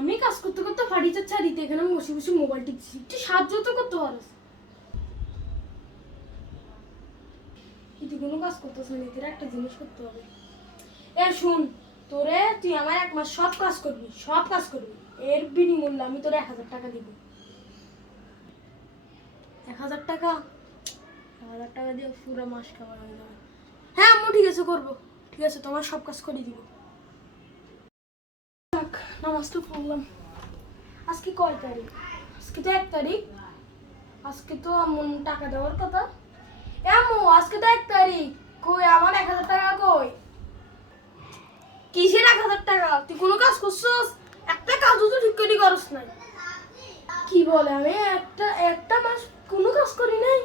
আমি কাজ করতে করতে ফার্নিচার ছাড়িতে এখানে আমি বসে বসে মোবাইল টিপছি, একটু সাহায্য তো করতে পারো। এটি কোনো কাজ করতেছে না, তোর একটা জিনিস করতে হবে। এ শুন, তুই আমার 1 মাস সব কাজ করবি, সব কাজ করবি, এর বিনিমূল্যে আমি তোর 1000 টাকা দিব। 1000 টাকা? 1000 টাকা দিয়ে পুরো মাস খাওয়া হয়ে যাবে। হ্যাঁ আম্মু, ঠিক আছে করবো, ঠিক আছে, তোমার সব কাজ করে দিব। যাক, নামাজ তো পড়লাম। আজকে কয় তারিখ? আজকে তো 1 তারিখ। আজকে তো আম্মু টাকা দেওয়ার কথা। এ আম্মু, আজকে তো 1 তারিখ, কই আমার 1000 টাকা কই? কিসের 1000 টাকা? তুই কোনো কাজ করছস? একটা কাজও তো ঠিক করে করস নাই। কি বলে, আমি একটা একটা মাস কোনো কাজ করি নাই।